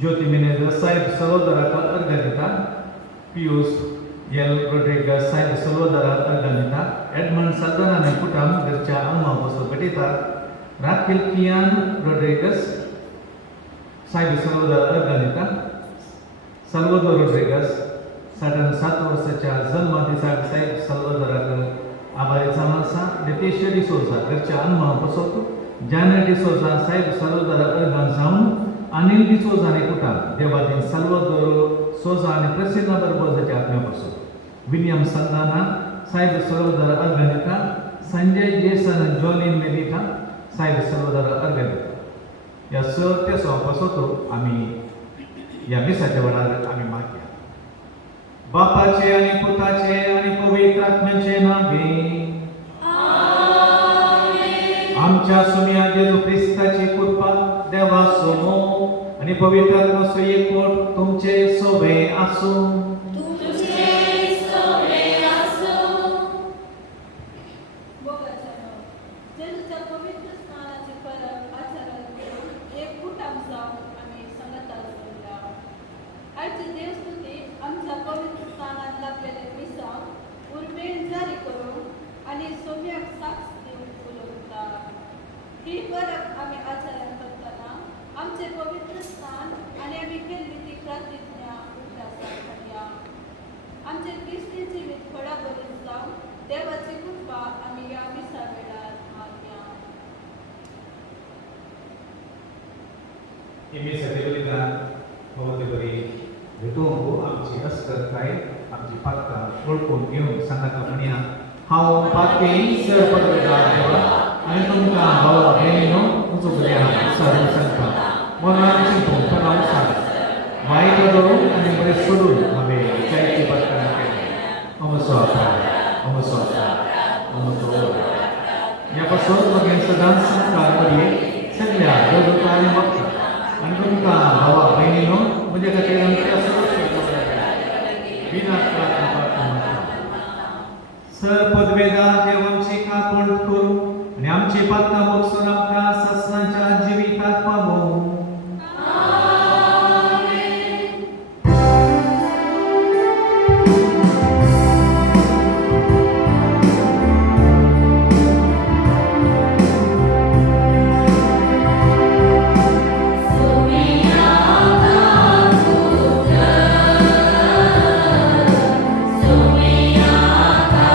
Jyoti Menendez, Saib Salodara Arganita, Pius Yel Rodriguez, Saib Salodara Arganita, Edmund Saldana Putam, Gercha Alma Boso Petita, Raquel Kian Rodriguez, Saib Salodara Arganita, Salvador Rodriguez, Sadan Sator Sacha, Zalma Disa, Saib Salodara Abariza Masa, Leticia Di Souza, Gercha Alma Boso, Janet Di Souza, Saib Salodara Arganzam, Anil Di Souza आणि कुठा Devadin Salvador सोजा आणि प्रसिद्ध बरबोजाचे आत्म्यापासून William संदाना साहेब Salvador अर्गनिका Sanjay Jason जॉलिन Melitta साहेब Salvador अर्गनिका या सत्य सोपासोतो आम्ही या मिसाच्या वडार आम्ही मागया बापाचे आणि पुताचे आणि पवित्र आत्म्याचे नावे आमेन आमच्या सुन्या जेजू ख्रिस्ताची कृपा देवा समो आणि पवित्र आत्मा एकवट तुमचे सोबे असो जेजूच्या पवित्र स्नानाचे परब आचरण करून एक कुटुंब जाऊन आम्ही संगता जोडल्या आजची देवस्तुती आमच्या पवित्र स्नानात लागलेले मिसा उर्मेल जारी करून आणि सोम्याक साक्ष देऊन बोलवतात ही परब आम्ही आचरण करताना आमचे पवित्र स्नान आणि आम्ही केलेली ती प्रतिज्ञा उद्यासात करूया आमचे ख्रिस्ती जीवित घडाभरीत जाऊन देवाची कृपा आम्ही या मिसा वेळात मागूया इमे सदैवलिका भवते बरी भेटून आमची अस्कर काय आमची पातका ओळखून घेऊन सांगा म्हणया हांव पातकी सर पदवेदार देवा आणि तुमकां भावा बहिणीनो तुमचो बऱ्या सर सांगता मनान चिंतून पणाव सांग वाईट करून आणि बरे सोडून हांवें जायती पातकां केली अमसो अमसो अमसो ह्या पासून मागीर सदांच संस्कार बरी सगळ्या देवदूतांनी मागता आणि तुमकां भावा बहिणीनो म्हजे खातीर आमच्या सर पदवेदार देवांची कापण करू आणि आमची पातका मोगसून आमकां ससनाच्या जिवितात पावो Somiya ka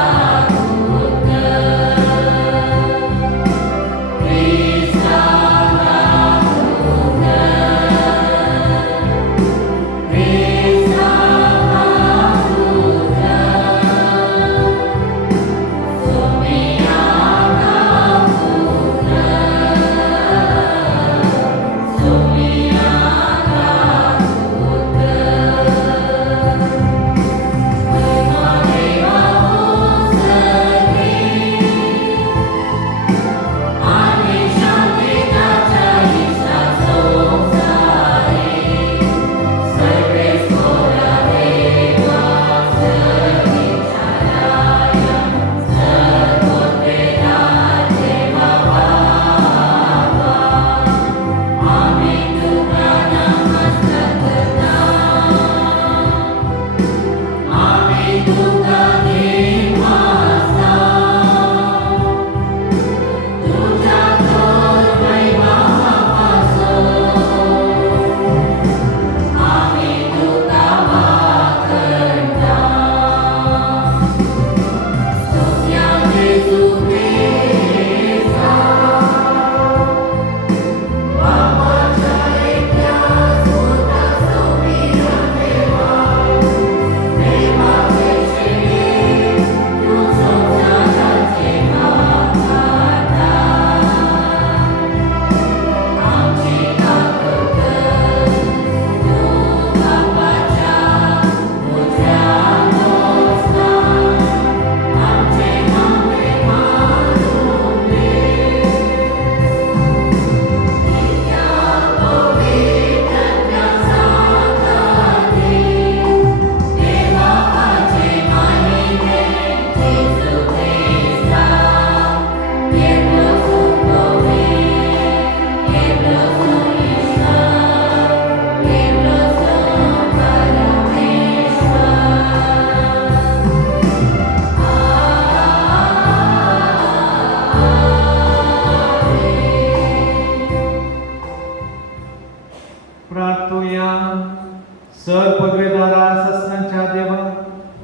सर पदवेदारा सस्नांच्या देवा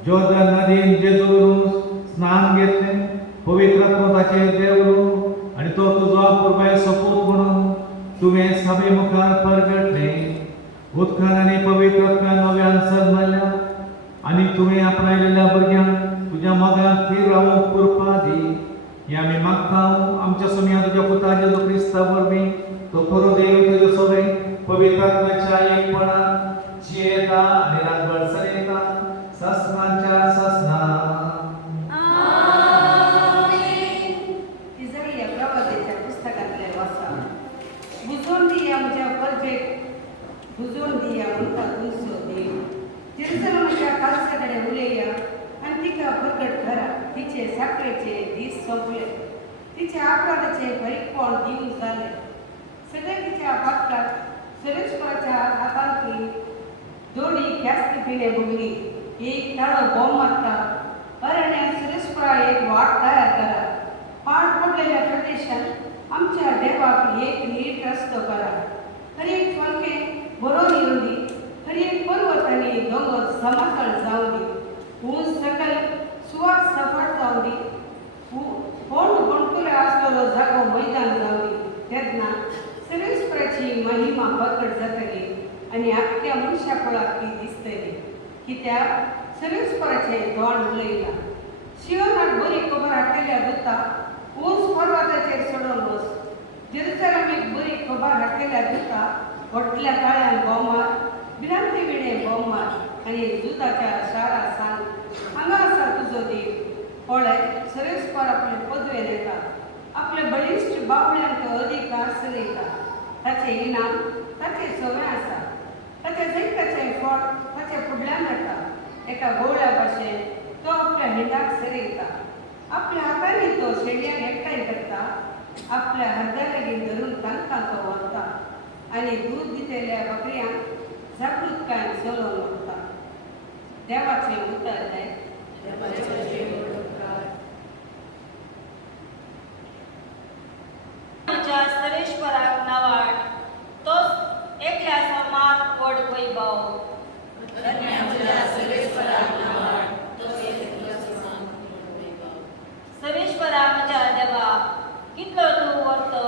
जोर्दन नदीन जेजूवरून स्नान घेतले पवित्र आत्म्याचे देवरू आणि तो तुझा पुरबाय सपूत म्हणून तुवें सभे मुखार परगटले उत्खन आणि पवित्र आत्म्या नव्यान सजमल्या आणि तुवें आपणायलेल्या भुरग्यांक तुझ्या मोगान थीर रावूंक कृपा दी या आमी मागता आमच्या सुम्या तुझ्या पुता जेजू क्रिस्ता वरवीं तो खरो देव तुझ्यो सगळे पवित्र आत्म्याच्या एकपणान जियेता आणि रातभर चलयता सस्नांच्या सस्ना इजाईया प्रवादीच्या पुस्तकातले वाचा बुजवून दिया म्हज्या परजेक बुजवून दिया म्हणटा तुमचो देव जेरुसलेमाच्या काळसाकडे उलया आणि तिका प्रकट करा तिचे साखरेचे दीस सोंपले तिचे अपराधाचे भरीकपण दिवस झाले सगळे तिच्या पाटलाक सुरेश्वराच्या हातांतली दोडी ख्यास्ती पिणे बुगली एक ताळो बॉम्ब मारता अरण्यात सुरेश्वरा एक वाट तयार करा पाड पडलेल्या प्रदेशात आमच्या देवाक एक नीट रस्तो करा हर एक फलके बरोवन येऊन दी हर एक पर्वत आणि दोंगर समतळ जाऊन दी ऊन सकल सुवात सपाट जाऊन दी कोण कोणकुले असलेलो जागो मैदान जाऊन दी तेन्ना सुरेश्वराची महिमा प्रकट जातली आणि आख्या मनशा पळाक ती दिसतली कित्याक सुरेश्वराचे तोंड उलयला शिवनाक बरी खबर हाडलेल्या दुता ऊंच पर्वताचेर चडोन वच जेरुसलेमेक बरी खबर हाडलेल्या दुता व्हडल्या काळ्यान बोमार भिरांती विणे बोमार आणि दुताच्या शारा सांग हांगा आसा तुजो देव पळय सुरेश्वर आपले पदवे येता आपले बळिश्ट बावल्यांक अधिकार चलयता ताचे इनाम ताचे सवय आसा ताचे जैताचे फळ ताचे फुडल्यान येता एका गवळ्या भाशेन तो आपल्या हिंडाक सरयता आपल्या हातांनी तो शेडयांक एकठांय करता आपल्या हातां लागीं धरून तांकां तो व्हरता आनी दूध दितेल्या बकऱ्यांक जागृतकायेन चलोवन व्हरता देवाचें उतर सुरेश्वराक नावाड तोच एकल्या समान व्हड वैभव सुरेश्वरा म्हज्या देवा कितलो तूं व्हरतो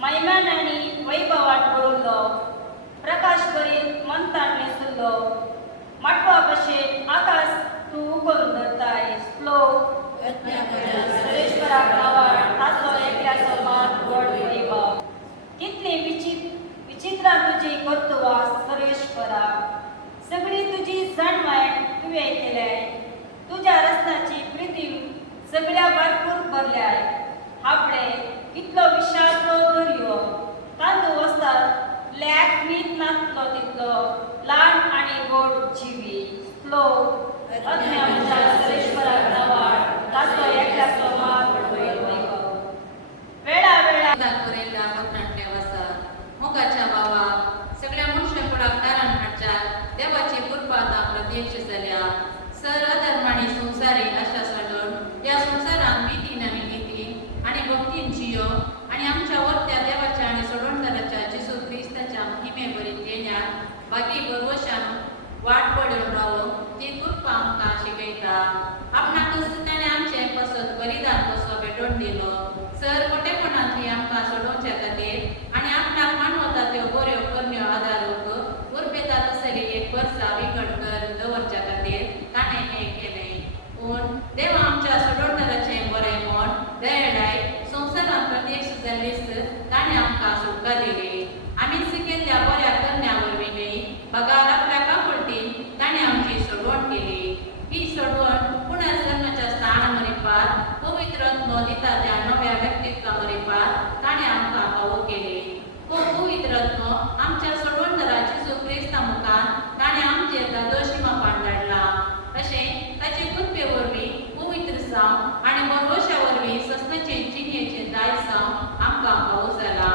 मैमान आनी वैभवान पळोवलो प्रकाश भरीत मंतान न्हेसुल्लो माटवा भशेन आकाश तूं उखलून धरताय श्लोक सुरेश्वराक नावाड ताचो एकल्या समान व्हड वैभव कितली विचित्रा तुजी कर्तुवा सुरेश्वरा सगळी तुजी जाणवायण तुवें केल्याय तुज्या रस्त्याची प्रिती सगळ्या भरपूर भरल्याय आपले कितलो विशाल दर्यो तांदूळ वस्तात लॅक मीठ नाचलो तितलो ल्हान आनी गोड जिवी श्लोक अज्ञा म्हज्या सुरेश्वराक नावाड ताचो एकल्या समान वैभव वेळा वेळा बरयल्ल्या पत्रांतल्या वचत मोगाच्या भावा सगळ्या मनशाकुळाक तारण हाडच्या देवाची कृपा आतां प्रत्यक्ष जाल्या सर अधर्माणी संवसारी आशा सोडून ह्या संवसारान मितीन आमी नीती आनी भक्तीन जियो आनी आमच्या वर्त्या देवाच्या आनी सोडवणदाराच्या जेजू क्रिस्ताच्या महिमे बरीत येण्यात बाकी भरवशान वाट पडून रावूंक ती कृपा आमकां शिकयता आपणाकच ताणें आमचें पसत बलिदान कसो भेटोवन दिलो सर मोठेपणांतली आमकां सोडोवच्या खातीर आनी आपणाक मानवता त्यो बऱ्यो कर्म्यो आदारूंक उर्बेता तसली एक वर्सा विकट कर दवरच्या खातीर ताणें हें केलें पूण देवा आमच्या सोडवणदाराचें बरें मोड दयेळाय संवसारांत प्रत्यक्ष जाल्लीच ताणें आमकां सुटका दिली आमी शिकिल्ल्या बऱ्या कर्म्या वरवीं न्ही पगार आपल्या काकुळटीन ताणें आमची सोडवण केली ही सोडवण पुनर्जन्माच्या स्थान मरिपार पवित्र आत्मो दिता त्या नव्या व्यक्तित्वा मरिपार ताणें आमकां फावो केली पवित्र आत्मो आमच्या सोडवणदारा जेजू क्रिस्ता मुखार ताणें आमचेर दादोशीमापान धाडला तशें ताचे कृपे वरवीं पवित्र जावं आनी मनोशा वरवीं सस्नाचे जिणेचें दाय जावं आमकां फावो जाला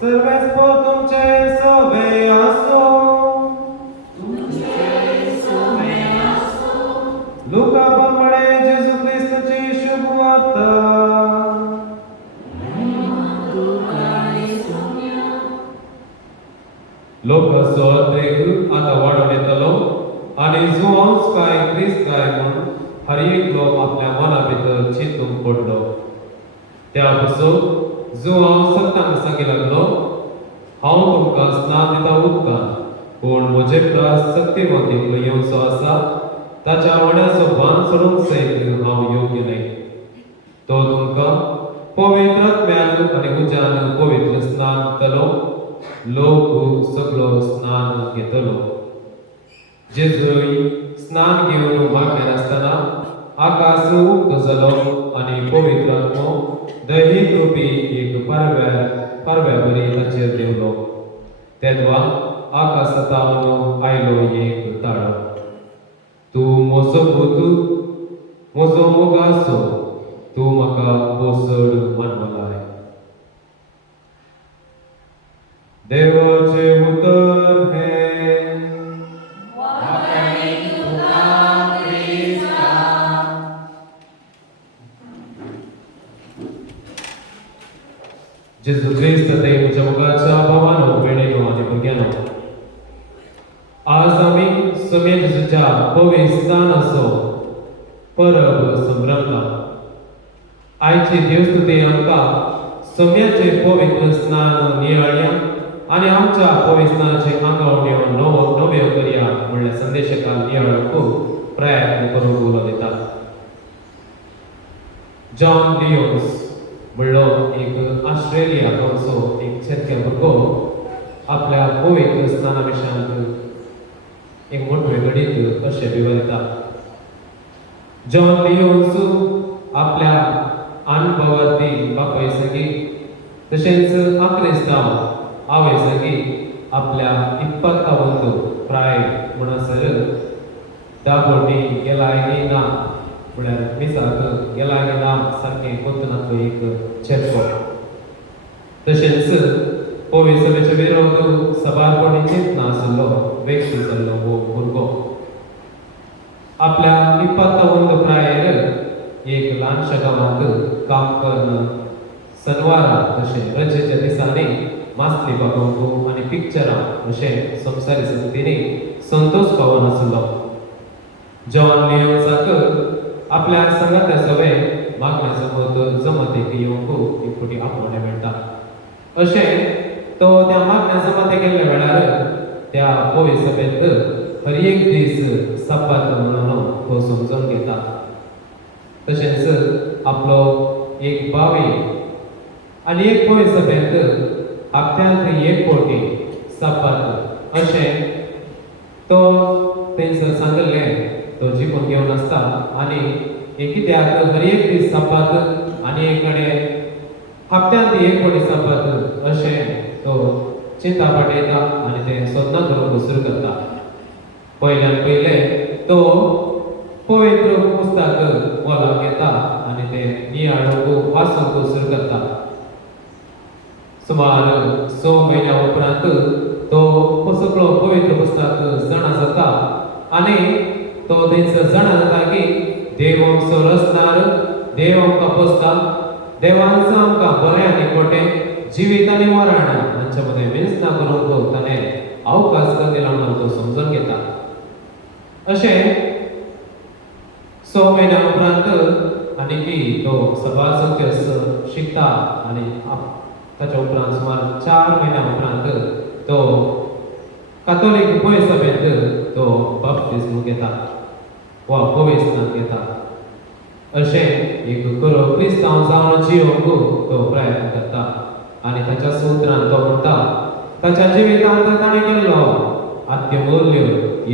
सर्वेस्पो तुमचे सोबे आसो लुका प्रमाणे जेजू ख्रिस्ताची शुभ वार्ता लोकांचो देख आतां वाडून येतलो आनी जुआंस काय क्रिस्त काय म्हूण हर एक लोक आपल्या मना भितर चिंतूंक पडलो त्या पासून जुआंव सत्तांक सांगी लागलो हांव तुमकां स्नान दिता उदकान पूण म्हजे प्रास सक्तिवंतीक येवचो आसा ताच्या वण्याचो भान सोडूंक सयत हांव योग्य न्हय तो तुमकां पवित्र आत्म्यान आनी उज्यान पवित्र स्नान दितलो लोक सगळो स्नान घेतलो जेजूय स्नान घेवन मागण्यार आसतना आकाश उक्तो जालो आनी पवित्र आत्मो दैवीक रूपी एक पारव्या बरी ताचेर देवलो तेदवा आकाशांतल्यान आयलो एक ताळो तूं म्हजो पूत म्हजो मोगासो तूं म्हाका बोसड मानवलाय देवाचे उतर हे जेजू ख्रिस्त ते म्हज्या मोगाच्या भावानो भयणीनो आनी भुरग्यांनो आज आमी समे जेजूच्या पवित्र स्नानाचो परब संभ्रमता आयची देवस्तुती आमकां सम्याचे पवित्र स्नान नियाळ्या आनी आमच्या पवित्र स्नानाचे आंगावण्यो नव्यो करया म्हणल्यार संदेशकाल नियाळूंक प्रयत्न करूंक उलो दिता जॉन लियोन्स म्हणलो एक ऑस्ट्रेलिया कडचो एक शेतकार भुरगो आपल्या पवित्र स्नाना विशयांत एक मोठे घडीत अशें विवरता जॉन लियोन्स आपल्या अनुभवांतली बापाय संगी तशेंच आक्रिस्तांव आवय संगी आपल्या 21 प्राय म्हणसर दाबोटी गेलाय ना म्हळ्यार मिसाक गेलाय ना सारकें कोंकणांतलो एक चेडको तशेंच पवित्र सभेचे विरोध सभारपणीचीच नासलो व्यक्ती जाल्लो हो भुरगो आपल्या 21 प्रायेर एक ल्हानशा गांवांत काम करन सनवारा अशें रजेच्या दिसांनी मास्ती बघूंक आनी पिक्चरां अशें संवसारी संगतींनी संतोष पावून आसलो जॉन लियोन्साक आपल्या संगात्या सवे मागण्या समोर जमतीक येवंक एक फावटी आपणें मेळटा अशें तो त्या मागण्या जमतीक गेल्ल्या वेळार त्या पवित्र सभेंत हर एक दीस सब्बात म्हणून तो समजून घेता तशेंच आपलो एक बावी आनी एक पवित्र सभेंत हप्त्यांत एक फावटी सब्बात अशें तो थंयसर सांगलें तो जिखून घेवन आसता आनी हे कित्याक हर एक दीस सब्बात आनी एक कडेन हप्त्यांत एक फावटी सब्बात अशें तो चिंता पाटयता आनी तें सोदना करूंक सुरू करता पयल्यान पयलें तो पवित्र पुस्तक मोलाक घेता आनी तें नियाळूंक वाचूंक सुरू करता सुमार 6 म्हयन्या उपरांत तो सगळो पवित्र पुस्तक जाणा जाता आनी तो थंयसर जाणा जाता की देव आमचो रचणार देव आमकां पोसता देवांचो आमकां बरें आनी खोटें जिवीत आनी मरण हांचे मदें वेंचणा करूंक ताणें अवकाश दिला म्हणून तो समजून घेता अशें 6 म्हयन्या उपरांत आनी की तो सभा सत्य शिकता आनी ताच्या उपरांत सुमार 4 म्हयन्या उपरांत तो कातोलीक पवित्र सभेंत तो बपतिस्म घेता वा पवित्र स्नान घेता अशें एक करो क्रिस्तांव जावन जियोंक तो प्रयत्न करता आनी ताच्या सुत्रान तो म्हणटा ताच्या जिवितांत ताणें केल्लो अत्यमूल्य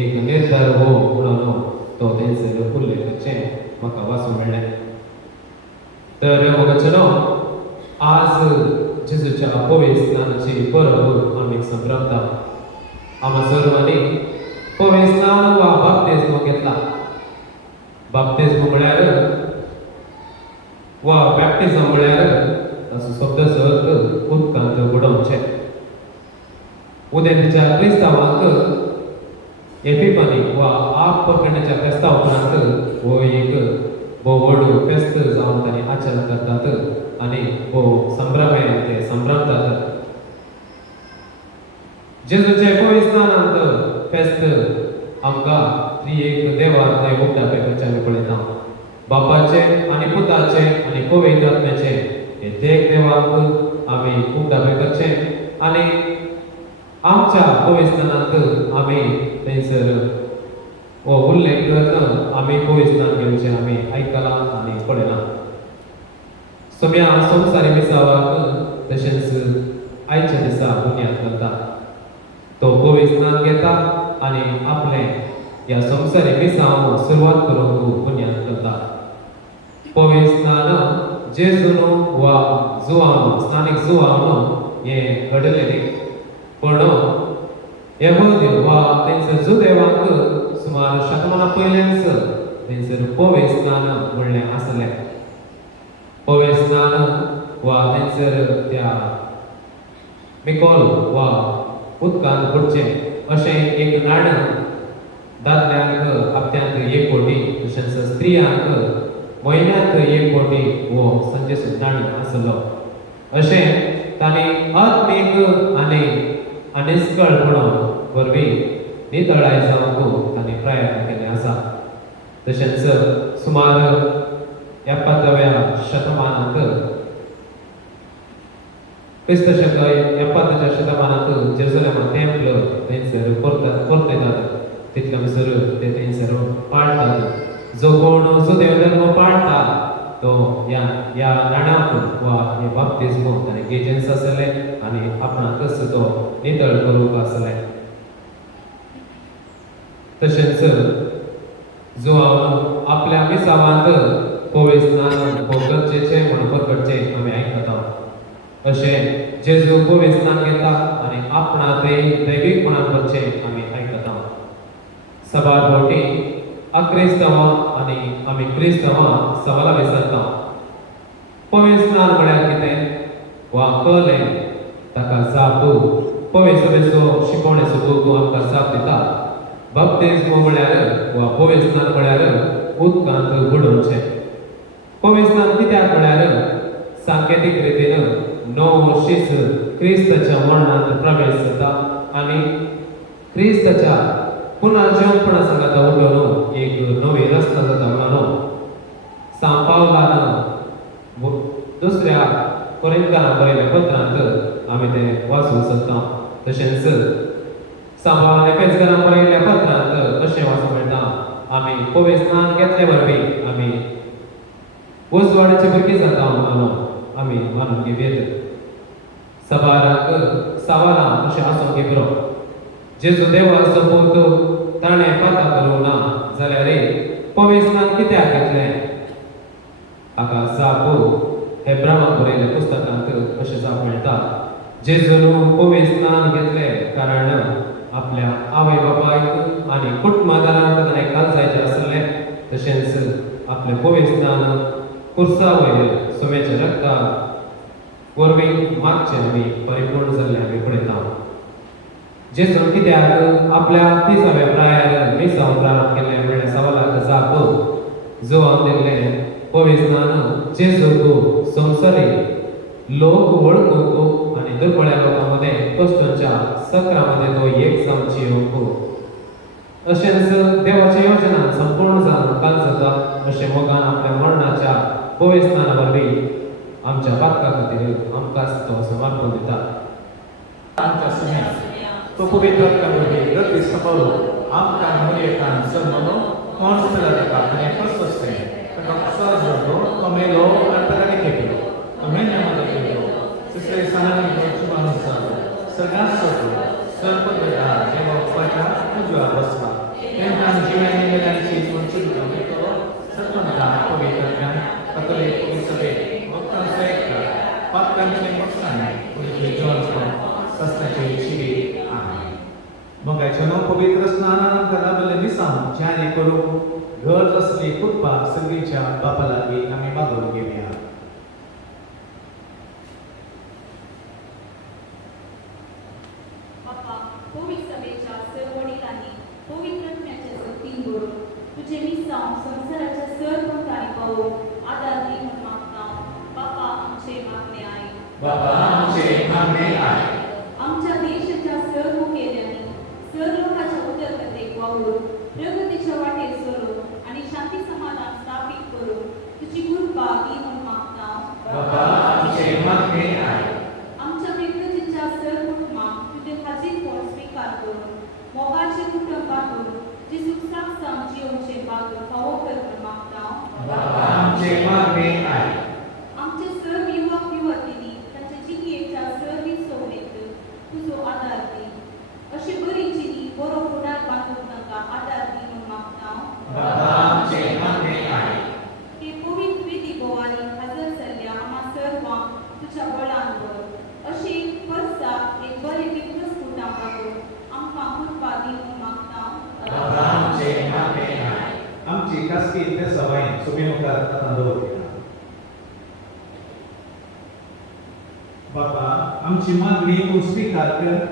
एक निर्धार हो म्हणून तो थंयसर उल्लेखाचें म्हाका वाचूंक मेळ्ळें तर मोगाचेनो आज जेजूच्या पवित्र स्नानाची परब आमी संभ्रमता आमी सर्वांनी पवित्र स्नान वा बपतिस्म घेतला बपतिस्म म्हळ्यार वा बॅप्टिझम म्हळ्यार ताचो शब्दचो अर्थ उदकांत बुडोवचें उदेंच्या क्रिस्तावांक एपिफनी वा आप प्रकटण्याच्या फेस्ता उपरांत हो एक भोव व्हड फेस्त जावन तांणी आचरण करतात आनी भोव संभ्रमेन ते संभ्रम जातात. जेजूचे पवित्र स्नानांत फेस्त आमकां त्रिएक देवाक थंय उक्तापे करचे आमी पळयता. बापाचे आनी पुताचे आनी पवित्र आत्म्याचे हे देख देवाक आमी उक्तापे करचे आनी आमच्या पवित्र स्नानांत आमी थंयसर हो उल्लेख करता आमी पवित्र स्नान घेवचे आमी आयकलां आनी पळयलां. सोम्या संवसारी मिसावाक तशेंच आयच्या दिसा बुन्याद घालता. तो पवित्र स्नान घेता आनी आपले ह्या संवसारी मिसांव सुरवात करूंक बुन्याद घालता. पवित्र स्नान जेजून वा जुवान स्थानीक जुवान हें घडलेलें पण यहूदी वा थंयसर जुदेवांक सुमार शतमाना पयलेंच थंयसर पवित्र स्नान म्हणलें आसलें. पवित्र स्नान वा थंयसर त्या मिकोल वा उदकांत बुडचें अशें एक नाणं दादल्यांक हप्त्यांत 1 कोटी तशेंच स्त्रियांक म्हयन्यांत 1 कोटी हो संचय नाणें आसलो. अशें तांणी आत्मीक आनी अनिस्कळपणां वरवीं नितळाय जावंक तांणी प्रयत्न केले आसा. तशेंच सुमार 70व्या शतमानांत क्रिस्त शक 70च्या शतमानांत जेरुसलेमा टेंपल थंयसर परतयतात. तितले भितर ते थंयसर पाळटात. जो कोण सुदेव धर्म पाळटा तो ह्या नाण्याक वा हे बाप्तिस्म ताणें घेवचेंच आसलें आनी आपणाकच तो नितळ करूंक आसलें. तशेंच जुवान आपल्या मिसावांत पवित्र स्नान भोव गरजेचें म्हणून परगटचें आमी आयकता. अशें जेजू पवित्र स्नान घेता आनी आपणा थंय दैवीकपणान करचें आमी आयकता. सबार भोवटी अक्रिस्तवां आनी आमी क्रिस्तवां सवाला विसरता. पवित्र स्नान म्हळ्यार कितें वा कळ्ळें ताका जाप पवित्र सभेचो शिकवणेचो बूक आमकां जाप दिता. बाप्तिस्म म्हळ्यार वा पवित्र स्नान म्हळ्यार उदकांत बुडोवचें. पवित्र स्नान कित्याक म्हळ्यार सांकेतीक रितीन नवो शीस क्रिस्ताच्या मरणांत प्रवेश जाता आनी क्रिस्ताच्या पुनर्जीवनपणा सांगाता उठोवन एक नवी रस्तो जाता म्हणून सांत पावलान दुसऱ्या कोरिंथांक बरयल्या पत्रांत आमी तें वाचूंक सोदता. तशेंच सांत पावलान एफेसकारांक बरयल्या पत्रांत अशें वाचूंक मेळटा आमी पवित्र स्नान घेतले वरवीं आमी उजवाडाची भुरगीं जाता म्हणून आमी मानून घेवया. सबाराक सावारां अशें आसूंक घेवरो. जेजू देवाचो पूत ताणें पाता करूं ना जाल्यार पवित्र स्नान कित्याक घेतलें हाका जाप हेब्रांक बरयल्ल्या पुस्तकांत अशें जाप मेळटा. जेजून पवित्र स्नान घेतलें कारण आपल्या आवय बापायक आनी कुटुंबादारांक ताणें कालजायचें आसलें. तशेंच आपलें पवित्र स्नान कुर्सा वयर सोम्याच्या रक्ताक वरवीं मागचें आमी परिपूर्ण जाल्लें आमी पळयता. जेजून कित्याक आपल्या 30व्या प्रायार मिसांव प्रारंभ केलें म्हणल्यार सवालाक जाप जो हांव दिल्लें पवित्र स्नान जेजूक संवसारी लोक वळखूंक आनी दुर्बळ्या लोकां मदें कश्टांच्या सक्रामध्ये तो एक जावची येवंक. अशेंच देवाची योजना संपूर्ण जावन काल जाता अशें मोगान आपल्या मरणाच्या पवित्र स्नाना वरवीं आमच्या पातका खातीर आमकांच तो समर्पण दिता. आमच्या समेत तो पवित्र आत्म्यावरवीं गतीस पावलो आमकां मरियेकान जल्मलो कोण जाला ताका आनी फसफसलें ताका कुसार जोडलो तो मेलो आनी ताका निकेलो तो मेन्या केलो. तिसऱ्या दिसांनी तो माणूस जालो सगळ्यांत सोडलो सर्प गटा देवा बापाच्या उजव्यार बसला. तेन्ना जिव्यांनी गेल्यांची वंचीत केलो सत्वंता पवित्र आत्म्यान कथोलीक पवित्र सभेक भक्तांचो एकठांय पातकांचे पक्षांनी पवित्र जॉर्ज सस्त्याचे शिबीर आमेन. मोगाचें पवित्र स्नानान आमकां लाभलें मिसांव जारी करूंक गरज आसली कृपा सगळीच्या बापा लागीं आमी मागून घेवया. बापा पवित्र सभेच्या सर्व वडिलांनी पवित्रत्वाच्या शक्तीन भरून तुझे मिसांव संसाराच्या सर्व पंथांनी पावून आदार दी म्हणून मागता. बापा आमचे मागणे आहे. बाबा आमचे मागणे आहे. आमच्या देशाच्या सर्व केल्यांनी सर्व लोकांच्या उदरगतेक वावरून प्रगतीच्या वाटेर सरून आणि शांती समाधान स्थापित करून तुझी कृपा दी म्हणून मागता. बाबा आमचे मागणे आहे. आमच्या विकृतीच्या सर्व कुटुंबाक तुझे हाजीर कोण स्वीकार करून मोगाचे कुटुंब बांधून जे सुखसाक साम जीवनचे बांधून फावो करून मागता. बाबा आमचे मागणे आहे. आमचे सर्व युवक युवतींनी त्यांच्या जिणेच्या सर्व सवनेत तुझो आधार दी. अशी बरी जिणी बरो फुडार बांधून तांकां आधार दी म्हणून मागता. बाबा आमचे मागणे आहे. हे पवित्र विधी बोवानी हजर जाल्ल्या आम्हा सर्वांक तुझ्या बळान वर. अशी वर्साक एक बरे विक्रस कुटाम बांदून आमकां कृपा दी म्हणून मागता. बाबा आमचे मागणे आहे. आमची खासगी ते सवाई सुमी मुखार आतां दवरल्या. बाबा आमची मागणी तूं स्वीकार कर.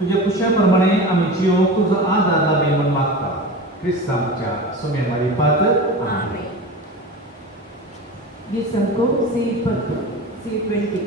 तुझ्या कुशाप्रमाणे आम्ही जियो तुझो आदार लाभी म्हणून मागता. क्रिस्तांच्या सुमे मारिफात आमेन. Disanko C20.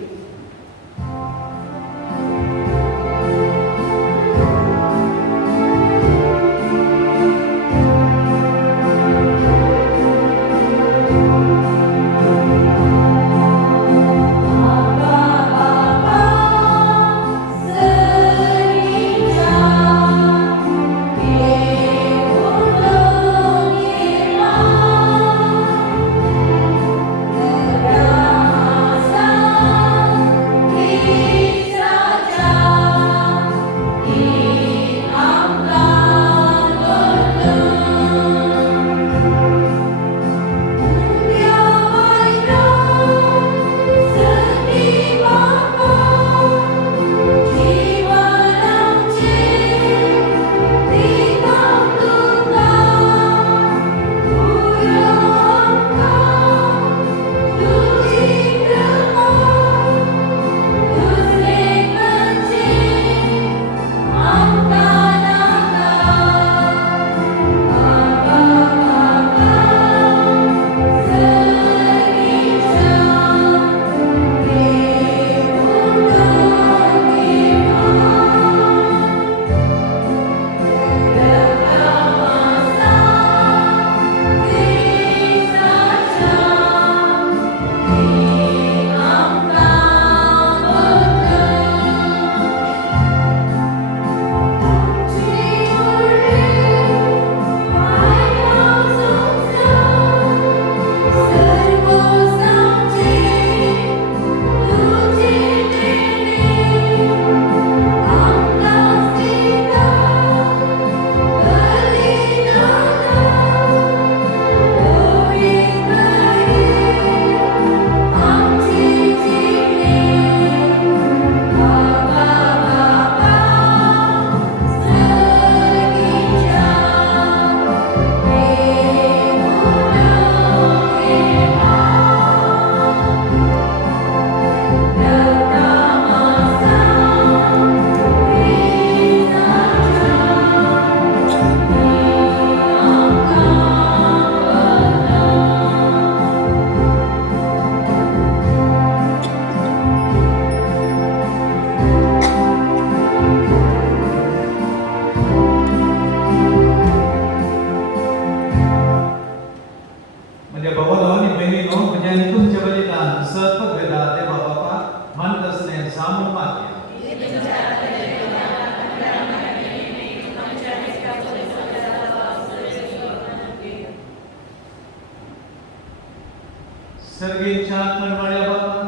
सर्गीच्या कणवाड्या बाबा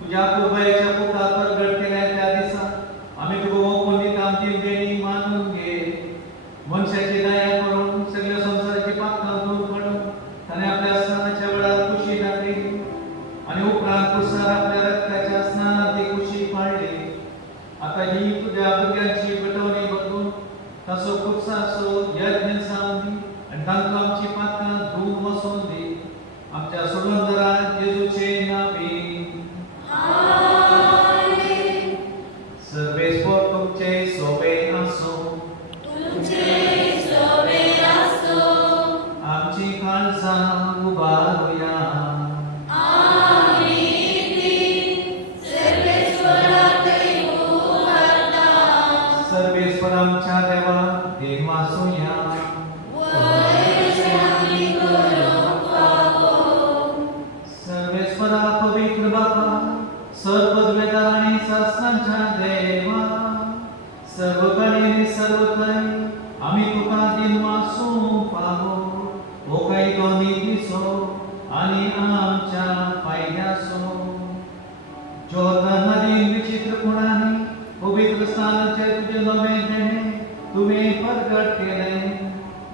तुझ्या कृपेच्या पुता प्रगट केल्या त्या दिसा आम्ही तुझो कोणी आमची देणी मानून घे. मनशाची दया करून सगळ्या संसाराची पातळ दूर काढून त्याने आपल्या स्नानाच्या वेळात खुशी टाकली आणि उपरांत कुसार आपल्या रक्ताच्या स्नानात ती खुशी पाळली. आता ही तुझ्या भुरग्यांची पटवणी बघून तसो कुसासो यज्ञ सावनी आणि तांकां आमची पातळ धूम वसून दी. आमच्या सुगंधरा येशूचे नावे आमेन. सर्वेस्वर तुमचे सोबे असो. आमच्या देवा देव वासूया सर्वेश्वरा पवित्र बापा सर्वद्वेदार आणि शासनांच्या देवा सर्व कळे सर्व काही आम्ही तुका दिन वासू पाहो हो काही दोन्ही दिसो आणि आमच्या फायद्यासो जोरदार नदी विचित्र गुणाने पवित्र स्थानाचे तुझे नवे देणे तुम्ही प्रगट केले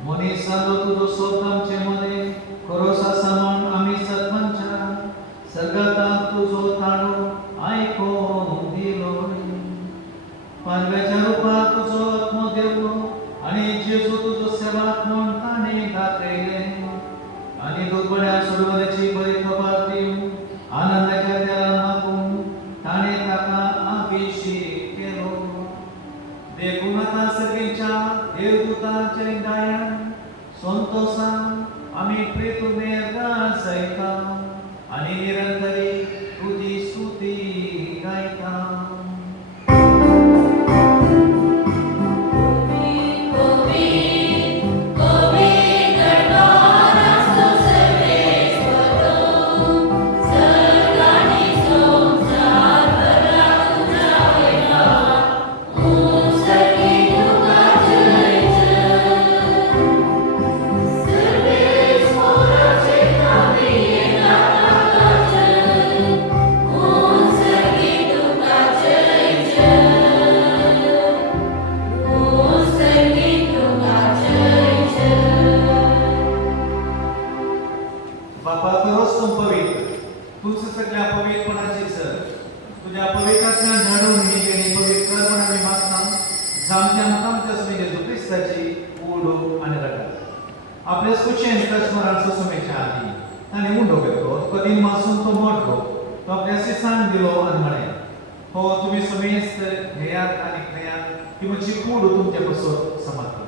मनीसालो तुझो सोद आमचे मध्ये खरोसा समान आम्ही सर्वांच्या सर्गता तुझो ताळो ऐकून दिलो पारव्याच्या रूपात तुझो आत्मा देवलो आणि जेजू तुझो सेवाक म्हणून ताणे दाखयले आणि दुर्बळ्या सोडवण्याची बरी खबर देऊ आनंदाच्या त्याला मागून ताणे ताका अभिषेक केलो देखून आता सगळीच्या देवदूतांचे गायन संतोषा आम्ही प्रेतुमे गायता आणि निरंतरी तुझी स्तुती गायता बापा खरोच तू पवित्र तूच सगळ्या पवित्रपणाची सर तुझ्या पवित्रातल्या झाडून मी गेली पवित्रपणा मी मागता जामत्या आमच्या स्मी जेजू ख्रिस्ताची उडो आणि रटा आपल्या स्कुचेन स्मरण सुसमेच्या आधी आणि उंडो करतो कधी मासून तो मोडतो तो आपल्या शिसांक दिलो आणि म्हणे हो तुम्ही समेस्त ध्येयात आणि ज्ञात की म्हणजे कूड तुमच्या पासून समाप्त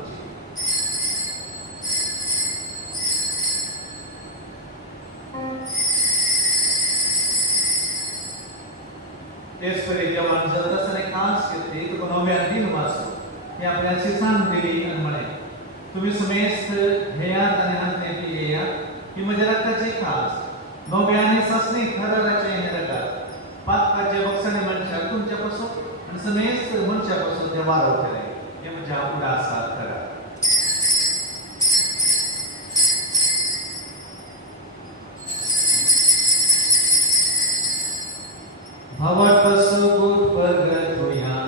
तेच परी जेव्हा जगदसने कास घेतली तो नव्या दिन वाचतो हे आपल्या शिसांक दिली आणि म्हणे तुम्ही समेस्त ध्येयात आणि आज्ञेची येयात की म्हणजे रक्ताची खास नव्याने ससने खराराचे नरकात पातकाचे बक्षणे मनशा तुमच्यापासून आणि समेस्त मनशापासून जे वारो करे हे म्हणजे उदासात करा भवत सुगुत प्रगट होया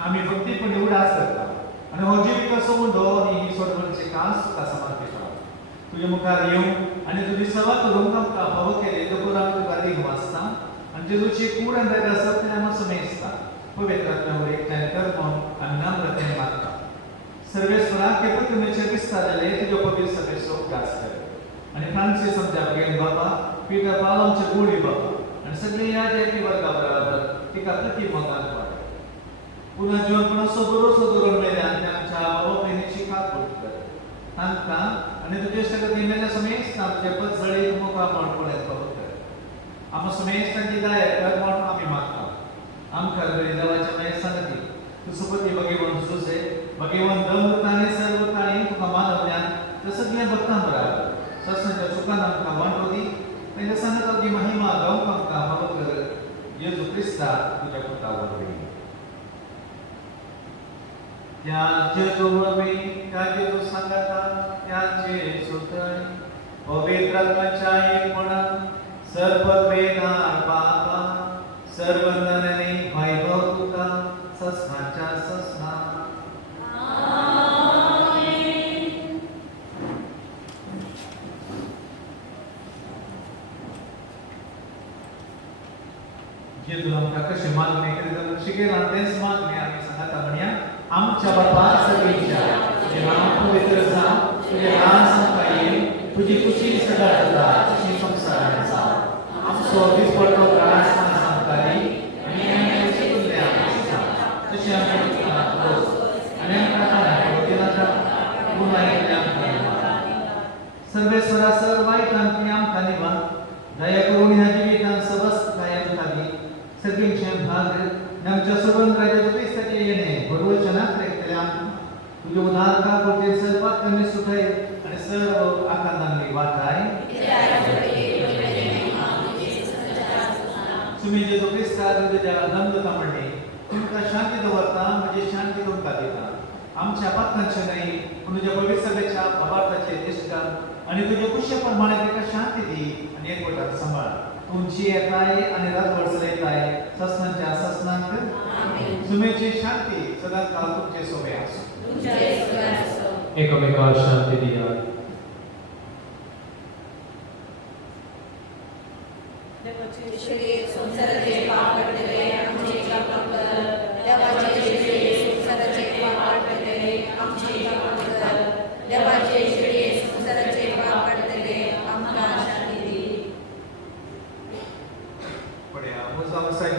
आम्ही भक्तीपणे उडास करता आणि हो जीवित असो म्हणतो ही सोडवणचे कास तुका समर्पित तुझे मुखार येऊन आणि तुझी सेवा करून आमकां हवं केले तो आमी तुका देख वाचता आणि जेजूची कूड आणि दया सत्य आम्हा समेस्ता पवित्र आत्म्यावर एकठांय कर म्हणून आमी नम्रतेने मागता सर्वेश्वरा केवळ तुमचे विस्तारले तुझ्या पवित्र सभेचो उदास कर आणि फ्रांसीस आमच्या भगेन बाबा पीटर पाल आमचे गोडी बाबा आणि सगळे या जे वर्गा बरोबर तिका प्रति मोगात वाट पुन्हा जीवन सोबरोसो दुरून मेल्या आमच्या बाबा बहिणीची खात्री कर तांकां आणि तुझे सगळे मेल्या समेस्त आमचे पद मोगा म्हणपण्यात बाबा कर आम्हा समेस्तांची दया कर म्हणून आम्ही मागता आमकां बरी देवाच्या नये सांगती तू सुपती भगवान सुसे भगवान दमताने सर्व काळी तुका मानवल्यान त्या सगळ्या भक्तां बरोबर सत्संगाच्या सुखान आमकां वांटोदी तेंच्या सांगता की महिमा गावक आमकां हवं कर येजू ख्रिस्ता तुझ्या पुतावर होई त्या जेजू वरवी त्या जेजू सांगता त्याचे सुतय पवित्र आत्म्याच्या एकपणा सर्व वेदार बाबा सर्व नरने वैभव तुका सस्नाच्या सस्ना जेजून आमकां कशें मागणें केलें जाल्यार शिकयलां तेंच मागणें आमी सांगाता म्हणया आमच्या बापा सगळींच्या तुजें नांव पवित्र जावं तुजें राज आमकां येयीं तुजी कुशी सदां जाता तशी संवसारांत जावं आमचो दिसपडटो त्रास आमकां दी आनी आमी शिकले तशें आमी आनी आमकां सर्वेश्वरा सर वायटांतली आमकां निवा दया करून ह्या जिवितांत सबस कायम खाली सगळींचे भाग आमच्या सबंद राज्याचो क्रिस्ताचे येणे भरवचनाक केले आमकां तुजे उदारता कोटे सर्वात कमी सुखय आनी सर्व आकांतांनी वाटाय तुमी जेजू क्रिस्ताक तुज्या नंदता म्हणली तुमकां शांती दवरता म्हणजे शांती तुमकां दिता आमच्या पातकांचे नाही पण तुझ्या पवित्र सभेच्या भावार्थाचे इश्टान आणि तुझ्या कुशे प्रमाणे ताका शांती दी आणि एकवटाक सांभाळ तुमची येताय आणि रातभर चलयताय ससनांच्या ससनांक सुमेची शांती सदां काळ तुमचे सोबे आसूं एकमेकांक शांती दिया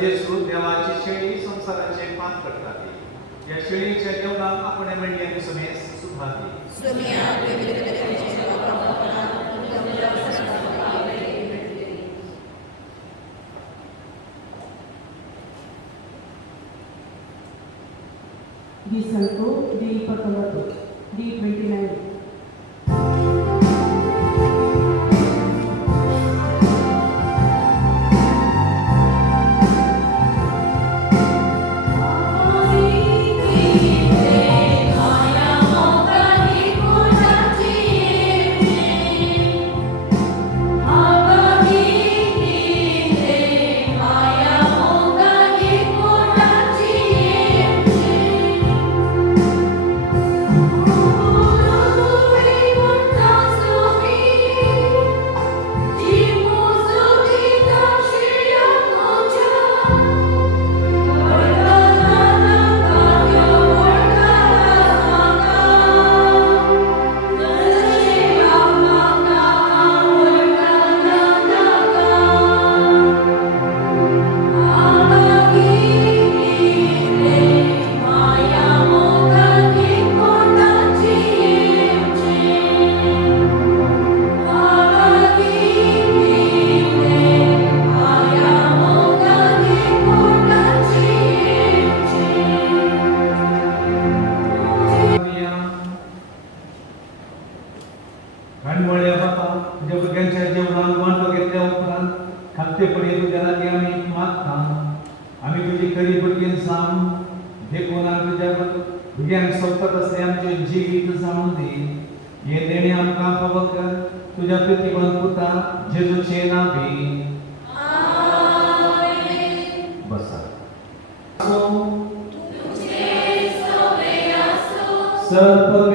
जेजू देवाची शेळी संसाराचे पाप करतात या शेळीच्या जेवणाक आपण मेळ्ळी सुमेस Subhagi Di Santo, di Patalato, di 29. तुझ्या प्रतिबंध पुता जेजूचे नावी बसा सर्व